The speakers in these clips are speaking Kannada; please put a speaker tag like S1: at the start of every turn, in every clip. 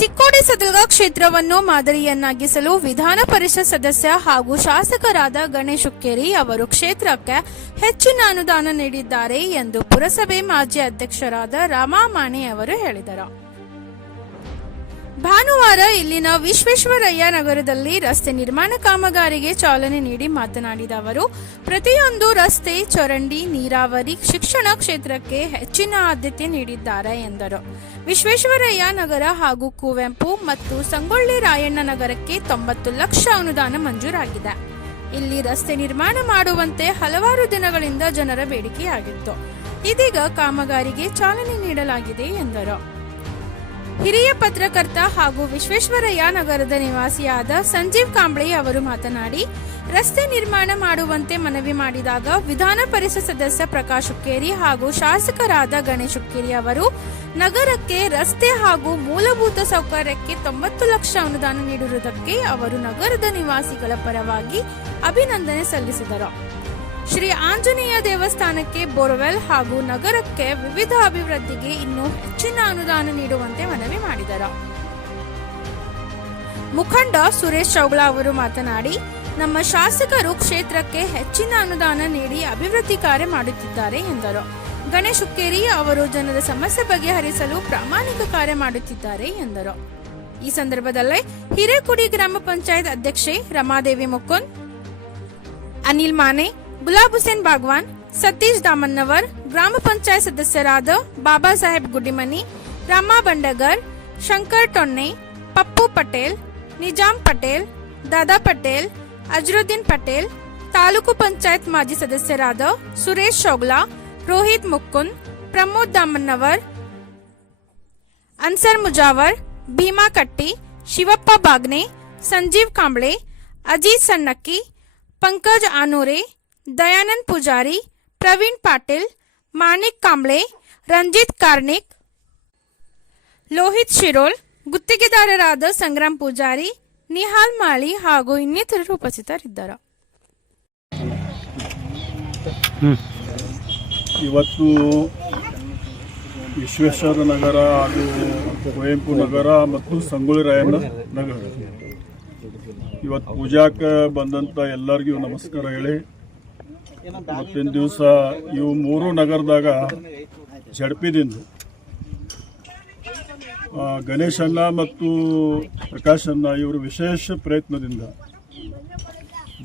S1: ಚಿಕ್ಕೋಡಿ ಸದಲ್ಗ ಕ್ಷೇತ್ರವನ್ನು ಮಾದರಿಯನ್ನಾಗಿಸಲು ವಿಧಾನ ಪರಿಷತ್ ಸದಸ್ಯ ಹಾಗೂ ಶಾಸಕರಾದ ಗಣೇಶ್ ಹುಕ್ಕೇರಿ ಅವರು ಕ್ಷೇತ್ರಕ್ಕೆ ಹೆಚ್ಚಿನ ಅನುದಾನ ನೀಡಿದ್ದಾರೆ ಎಂದು ಪುರಸಭೆ ಮಾಜಿ ಅಧ್ಯಕ್ಷರಾದ ರಾಮಾ ಮಾಣಿ ಅವರು ಹೇಳಿದರು. ಭಾನುವಾರ ಇಲ್ಲಿನ ವಿಶ್ವೇಶ್ವರಯ್ಯ ನಗರದಲ್ಲಿ ರಸ್ತೆ ನಿರ್ಮಾಣ ಕಾಮಗಾರಿಗೆ ಚಾಲನೆ ನೀಡಿ ಮಾತನಾಡಿದ ಅವರು, ಪ್ರತಿಯೊಂದು ರಸ್ತೆ, ಚರಂಡಿ, ನೀರಾವರಿ, ಶಿಕ್ಷಣ ಕ್ಷೇತ್ರಕ್ಕೆ ಹೆಚ್ಚಿನ ಆದ್ಯತೆ ನೀಡಿದ್ದಾರೆ ಎಂದರು. ವಿಶ್ವೇಶ್ವರಯ್ಯ ನಗರ ಹಾಗೂ ಕುವೆಂಪು ಮತ್ತು ಸಂಗೊಳ್ಳಿ ರಾಯಣ್ಣ ನಗರಕ್ಕೆ ತೊಂಬತ್ತು ಲಕ್ಷ ಅನುದಾನ ಮಂಜೂರಾಗಿದೆ. ಇಲ್ಲಿ ರಸ್ತೆ ನಿರ್ಮಾಣ ಮಾಡುವಂತೆ ಹಲವಾರು ದಿನಗಳಿಂದ ಜನರ ಬೇಡಿಕೆಯಾಗಿತ್ತು. ಇದೀಗ ಕಾಮಗಾರಿಗೆ ಚಾಲನೆ ನೀಡಲಾಗಿದೆ ಎಂದರು. ಹಿರಿಯ ಪತ್ರಕರ್ತ ಹಾಗೂ ವಿಶ್ವೇಶ್ವರಯ್ಯ ನಗರದ ನಿವಾಸಿಯಾದ ಸಂಜೀವ್ ಕಾಂಬ್ಳೆ ಅವರು ಮಾತನಾಡಿ, ರಸ್ತೆ ನಿರ್ಮಾಣ ಮಾಡುವಂತೆ ಮನವಿ ಮಾಡಿದಾಗ ವಿಧಾನ ಪರಿಷತ್ ಸದಸ್ಯ ಪ್ರಕಾಶ್ ಹುಕ್ಕೇರಿ ಹಾಗೂ ಶಾಸಕರಾದ ಗಣೇಶ್ ಹುಕ್ಕೇರಿ ಅವರು, ನಗರಕ್ಕೆ ರಸ್ತೆ ಹಾಗೂ ಮೂಲಭೂತ ಸೌಕರ್ಯಕ್ಕೆ ತೊಂಬತ್ತು ಲಕ್ಷ ಅನುದಾನ ನೀಡಿರುವುದಕ್ಕೆ ಅವರು ನಗರದ ನಿವಾಸಿಗಳ ಪರವಾಗಿ ಅಭಿನಂದನೆ ಸಲ್ಲಿಸಿದರು. ಶ್ರೀ ಆಂಜನೇಯ ದೇವಸ್ಥಾನಕ್ಕೆ ಬೋರ್ವೆಲ್ ಹಾಗೂ ನಗರಕ್ಕೆ ವಿವಿಧ ಅಭಿವೃದ್ಧಿಗೆ ಇನ್ನೂ ಹೆಚ್ಚಿನ ಅನುದಾನ ನೀಡುವಂತೆ ಮನವಿ ಮಾಡಿದರು. ಮುಖಂಡ ಸುರೇಶ್ ಚೌಗ್ಲಾ ಅವರು ಮಾತನಾಡಿ, ನಮ್ಮ ಶಾಸಕರು ಕ್ಷೇತ್ರಕ್ಕೆ ಹೆಚ್ಚಿನ ಅನುದಾನ ನೀಡಿ ಅಭಿವೃದ್ಧಿ ಕಾರ್ಯ ಮಾಡುತ್ತಿದ್ದಾರೆ ಎಂದರು. ಗಣೇಶ್ ಹುಕ್ಕೇರಿ ಅವರು ಜನರ ಸಮಸ್ಯೆ ಬಗೆಹರಿಸಲು ಪ್ರಾಮಾಣಿಕ ಕಾರ್ಯ ಮಾಡುತ್ತಿದ್ದಾರೆ ಎಂದರು. ಈ ಸಂದರ್ಭದಲ್ಲೇ ಹಿರೇಕುಡಿ ಗ್ರಾಮ ಪಂಚಾಯತ್ ಅಧ್ಯಕ್ಷೆ ರಮಾದೇವಿ ಮುಕುಂದ್, ಅನಿಲ್ ಮಾನೆ ಗುಲಾಬ್ ಹುಸೇನ್ ಬಾಗ್ವಾನ್ ಸತೀಶ್ ದಾಮನ್ನವರ್ ಗ್ರಾಮ ಪಂಚಾಯತ್ ಸದಸ್ಯರಾದ ಬಾಬಾ ಸಾಹೇಬ್ ಗುಡ್ಡಿಮನಿ ರಾಮಾ ಬಂಡಗರ್ ಶಂಕರ್ ಟೊನ್ನೆ ಪಪ್ಪು ಪಟೇಲ್ ನಿಜಾಂ ಪಟೇಲ್ ದಾದಾ ಪಟೇಲ್ ಅಜರುದ್ದೀನ್ ಪಟೇಲ್ ತಾಲೂಕು ಪಂಚಾಯತ್ ಮಾಜಿ ಸದಸ್ಯರಾದ ಸುರೇಶ್ ಶೋಗ್ಲಾ ರೋಹಿತ್ ಮುಕ್ಕುಂದ್ ಪ್ರಮೋದ್ ದಾಮನ್ನವರ್ ಅನ್ಸರ್ ಮುಜಾವರ್ ಭೀಮಾ ಕಟ್ಟಿ ಶಿವಪ್ಪ ಬಾಗ್ನೆ ಸಂಜೀವ್ ಕಾಂಬ್ಳೆ ಅಜೀತ್ ಸಣ್ಣಕ್ಕಿ ಪಂಕಜ್ ಆನೂರೆ ದಯಾನಂದ್ ಪೂಜಾರಿ ಪ್ರವೀಣ್ ಪಾಟೀಲ್ ಮಾಣಿಕ್ ಕಾಂಬ್ಳೆ ರಂಜಿತ್ ಕಾರ್ನಿಕ್ ಲೋಹಿತ್ ಶಿರೋಲ್ ಗುತ್ತಿಗೆದಾರರಾದ ಸಂಗ್ರಾಮ್ ಪೂಜಾರಿ ನಿಹಾಲ್ ಮಾಳಿ ಹಾಗೂ ಇನ್ನಿತರರು ಉಪಸ್ಥಿತರಿದ್ದರು.
S2: ಇವತ್ತು ವಿಶ್ವೇಶ್ವರ ನಗರ ಹಾಗೂ ಕುವೆಂಪು ನಗರ ಮತ್ತು ಸಂಗೊಳ್ಳಿ ರಾಯಣ್ಣ ನಗರ. ಇವತ್ತು ಪೂಜಾಕ್ಕೆ ಬಂದಂಥ ಎಲ್ಲರಿಗೂ ನಮಸ್ಕಾರ ಹೇಳಿ. ಇವತ್ತಿನ ದಿವಸ ಇವು ಮೂರು ನಗರದಾಗ ಜಡ್ಪಿದಿಂದ ಗಣೇಶಣ್ಣ ಮತ್ತು ಪ್ರಕಾಶಣ್ಣ ಇವರು ವಿಶೇಷ ಪ್ರಯತ್ನದಿಂದ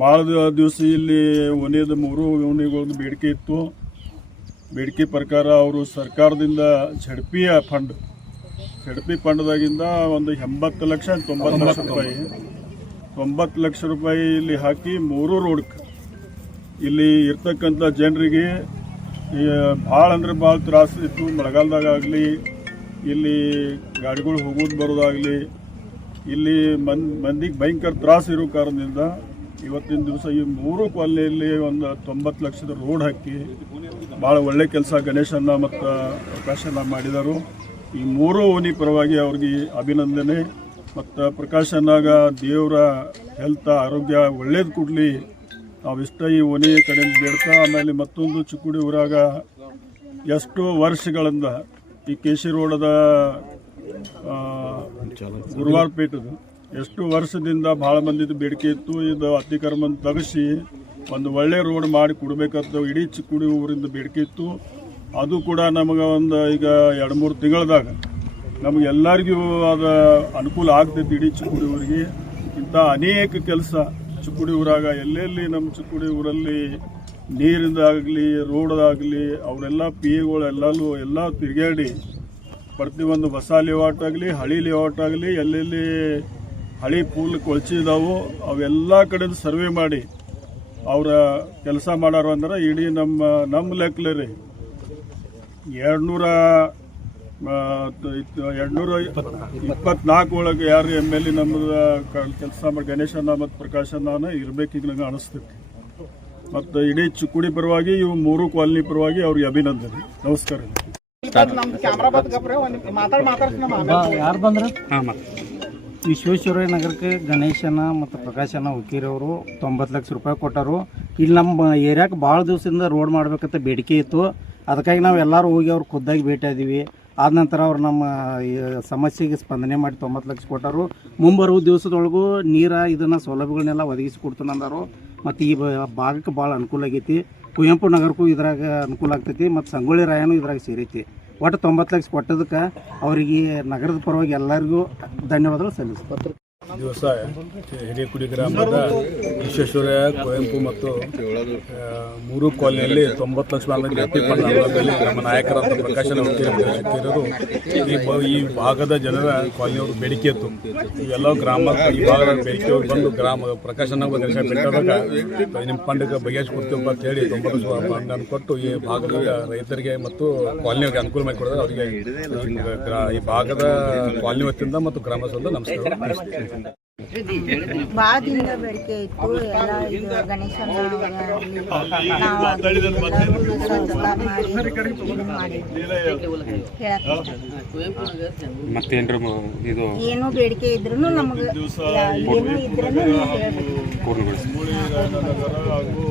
S2: ಭಾಳ ದಿವಸ ಇಲ್ಲಿ ಒನೆಯದ ಮೂರು ಓಣಿಗಳದ್ದು ಬೇಡಿಕೆ ಇತ್ತು. ಬೇಡಿಕೆ ಪ್ರಕಾರ ಅವರು ಸರ್ಕಾರದಿಂದ ಝಡ್ಪಿಯ ಫಂಡ್ ಝಡ್ಪಿ ಫಂಡ್ದಾಗಿಂದ ಒಂದು ಎಂಬತ್ತು ಲಕ್ಷ ತೊಂಬತ್ತು ಲಕ್ಷ ರೂಪಾಯಿ, ತೊಂಬತ್ತು ಲಕ್ಷ ರೂಪಾಯಿ ಇಲ್ಲಿ ಹಾಕಿ ಮೂರು ರೋಡ್ಗೆ ಇಲ್ಲಿ ಇರ್ತಕ್ಕಂಥ ಜನರಿಗೆ ಭಾಳ ಅಂದ್ರೆ ಭಾಳ ತ್ರಾಸ ಇತ್ತು. ಮಳೆಗಾಲದಾಗಲಿ ಇಲ್ಲಿ ಗಾಡಿಗಳು ಹೋಗೋದು ಬರೋದಾಗಲಿ, ಇಲ್ಲಿ ಮನ್, ಮಂದಿಗೆ ಭಯಂಕರ ತ್ರಾಸ ಇರೋ ಕಾರಣದಿಂದ ಇವತ್ತಿನ ದಿವಸ ಈ ಮೂರು ಕಾಲನಿಯಲ್ಲಿ ಒಂದು ತೊಂಬತ್ತು ಲಕ್ಷದ ರೋಡ್ ಹಾಕಿ ಭಾಳ ಒಳ್ಳೆ ಕೆಲಸ ಗಣೇಶನ್ನ ಮತ್ತು ಪ್ರಕಾಶನ್ನ ಮಾಡಿದರು. ಈ ಮೂರು ಓನಿ ಪರವಾಗಿ ಅವ್ರಿಗೆ ಅಭಿನಂದನೆ. ಮತ್ತು ಪ್ರಕಾಶನ್ನಾಗ ದೇವರ ಹೆಲ್ತ್, ಆರೋಗ್ಯ ಒಳ್ಳೇದು ಕೊಡಲಿ. ನಾವಿಷ್ಟ ಈ ಒನೆ ಕಡೆಯಿಂದ ಬೇಡ್ತಾ, ಆಮೇಲೆ ಮತ್ತೊಂದು ಚಿಕ್ಕುಡಿ ಊರಾಗ ಎಷ್ಟೋ ವರ್ಷಗಳಿಂದ ಈ ಕೇಶಿ ರೋಡದ ಗುರುವಾರ ಪೇಟದು ಎಷ್ಟು ವರ್ಷದಿಂದ ಭಾಳ ಮಂದಿದು ಬೇಡಿಕೆ ಇತ್ತು. ಇದು ಅತಿಕ್ರಮ ತಗಸಿ ಒಂದು ಒಳ್ಳೆ ರೋಡ್ ಮಾಡಿ ಕೊಡ್ಬೇಕಂತ ಇಡೀ ಚಿಕ್ಕುಡಿ ಊರಿಂದ ಬೇಡಿಕೆ ಇತ್ತು. ಅದು ಕೂಡ ನಮಗೆ ಒಂದು ಈಗ ಎರಡು ಮೂರು ತಿಂಗಳದಾಗ ನಮಗೆ ಎಲ್ಲರಿಗೂ ಅದು ಅನುಕೂಲ ಆಗ್ತೈತಿ ಇಡೀ ಚಿಕ್ಕುಡಿ ಊರಿಗೆ. ಇಂಥ ಅನೇಕ ಕೆಲಸ ಚಿಕ್ಕುಡಿ ಊರಾಗ ಎಲ್ಲೆಲ್ಲಿ ನಮ್ಮ ಚಿಕ್ಕುಡಿ ಊರಲ್ಲಿ ನೀರಿಂದಾಗಲಿ ರೋಡ್ದಾಗಲಿ ಅವರೆಲ್ಲ ಪಿ ಎಲ್ಲರೂ ಎಲ್ಲ ತಿರುಗಾಡಿ ಪ್ರತಿಯೊಂದು ಹೊಸ ಲೇಔಟ್ ಆಗಲಿ, ಹಳಿ ಲೇಔಟ್ ಆಗಲಿ, ಎಲ್ಲೆಲ್ಲಿ ಹಳಿ ಪೂಲ್ ಕೊಳಚಿದಾವು ಅವೆಲ್ಲ ಕಡೆ ಸರ್ವೆ ಮಾಡಿ, ಅವರ ಕೆಲಸ ಮಾಡಾರು ಅಂದ್ರೆ ಇಡೀ ನಮ್ಮ ನಮ್ಮ ಲೆಕ್ಕಲೇ ರೀ. ಎರಡುನೂರ ಎರಡುನೂರ ಇಪ್ಪತ್ನಾಲ್ಕು ಒಳಗೆ ಯಾರು ಎಂ ಎಲ್ ಎ ನಮ್ಮದು ಕೆಲಸ ಮಾಡಿ ಗಣೇಶನ ಮತ್ತು ಪ್ರಕಾಶನ ಇರಬೇಕೀಗ ನಂಗೆ ಅನಿಸ್ತೈತಿ ಮತ್ತು ಇಡೀ ಚಿಕ್ಕುಡಿ ಪರವಾಗಿ ಇವು ಮೂರು ಕಾಲನಿ ಪರವಾಗಿ ಅವ್ರಿಗೆ ಅಭಿನಂದನೆ. ನಮಸ್ಕಾರ.
S3: ನಮ್ದು ಕ್ಯಾಮ್ರಾ ಬಂದ್ ಗಪ್ರೆ ಒಂದು ಮಾತಾಡಿ ಮಾತಾಡ್ತೀನಿ ನಮ್ಮ ಆಮೇಲೆ.
S4: ಯಾರು ಬಂದ್ರೆ? ವಿಶ್ವೇಶ್ವರಯ್ಯ ನಗರಕ್ಕೆ ಗಣೇಶನ ಮತ್ತು ಪ್ರಕಾಶನ ಹುಕ್ಕೇರಿ ಅವರು ತೊಂಬತ್ತು ಲಕ್ಷ ರೂಪಾಯಿ ಕೊಟ್ಟರು. ಇಲ್ಲಿ ನಮ್ಮ ಏರಿಯಾಕ್ಕೆ ಭಾಳ ದಿವಸದಿಂದ ರೋಡ್ ಮಾಡಬೇಕಂತ ಬೇಡಿಕೆ ಇತ್ತು. ಅದಕ್ಕಾಗಿ ನಾವು ಎಲ್ಲರೂ ಹೋಗಿ ಅವ್ರು ಖುದ್ದಾಗಿ ಭೇಟಿ ಆದೀವಿ. ಆದ ನಂತರ ಅವ್ರು ನಮ್ಮ ಈ ಸಮಸ್ಯೆಗೆ ಸ್ಪಂದನೆ ಮಾಡಿ ತೊಂಬತ್ತು ಲಕ್ಷ ಕೊಟ್ಟರು. ಮುಂಬರುವ ದಿವಸದೊಳಗೂ ನೀರ, ಇದನ್ನು ಸೌಲಭ್ಯಗಳನ್ನೆಲ್ಲ ಒದಗಿಸಿ ಕೊಡ್ತಾನೆ ಅಂದರು. ಮತ್ತು ಈ ಭಾಗಕ್ಕೆ ಭಾಳ ಅನುಕೂಲ ಆಗೈತಿ. ಕುವೆಂಪು ನಗರಕ್ಕೂ ಇದ್ರಾಗ ಅನುಕೂಲ ಆಗ್ತೈತಿ. ಮತ್ತು ಸಂಗೊಳ್ಳಿ ರಾಯನೂ ಇದ್ರಾಗ ಸೇರೈತಿ. ಒಟ್ಟು ತೊಂಬತ್ತು ಲಕ್ಷ ಕೊಟ್ಟದಕ್ಕೆ ಅವರಿಗೆ ನಗರದ ಪರವಾಗಿ ಎಲ್ಲರಿಗೂ ಧನ್ಯವಾದಗಳು ಸಲ್ಲಿಸ್ತಾರೆ
S5: ದಿವಸ ಹಿರೇಕುಡಿ ಗ್ರಾಮದ ವಿಶ್ವೇಶ್ವರ ಕುವೆಂಪು ಮತ್ತು ಮೂರು ಕಾಲನಿಯಲ್ಲಿ ತೊಂಬತ್ತು ಲಕ್ಷ ನಾಲ್ಕು ನಮ್ಮ ನಾಯಕರಾದ ಪ್ರಕಾಶನ ಇರೋದು ಈ ಈ ಭಾಗದ ಜನರ ಕಾಲನಿಯವರು ಬೇಡಿಕೆ ಇತ್ತು. ಇವೆಲ್ಲ ಗ್ರಾಮ, ಈ ಭಾಗದ ಬೇಡಿಕೆ ಬಂದು ಗ್ರಾಮ ಪ್ರಕಾಶನ ಗಣೇಶ ಬೆಟ್ಟದಾಗ ನಿಮ್ಮ ಫಂಡ್ಗೆ ಬಗೆಹರಿಸ್ಕೊಡ್ತೀವಪ್ಪ ಅಂತ ಹೇಳಿ ತೊಂಬತ್ತು ಲಕ್ಷ ಫಂಡ್ ಕೊಟ್ಟು ಈ ಭಾಗದ ರೈತರಿಗೆ ಮತ್ತು ಕಾಲನಿಯವರಿಗೆ ಅನುಕೂಲ ಮಾಡಿಕೊಡೋದು ಅವರಿಗೆ ಈ ಈ ಭಾಗದ ಕಾಲನಿ ವತಿಯಿಂದ ಮತ್ತು ಗ್ರಾಮಸ್ಥರಿಂದ ನಮಸ್ಕಾರ.
S6: ದಿನದ ಬೇಡಿಕೆ ಇತ್ತು ಎಲ್ಲ ಇದು ಗಣೇಶನ ನಾವು ಎಲ್ಲರೂ ಸ್ವಚ್ಛತಾ ಮಾಡಿ ಇದು ಮಾಡಿದ್ವಿ. ಹೇಳಕ್ ಇಷ್ಟ.
S7: ಮತ್ತೇನ್ರ ಇದು
S6: ಏನೋ ಬೇಡಿಕೆ ಇದ್ರು ನಮಗೆ ಏನೋ ಇದ್ರೂ ನೀವು ಹೇಳ್ಬೇಕು
S7: ಪೂರ್ಣಗೊಳಿಸಿ
S2: ಹಾಗೂ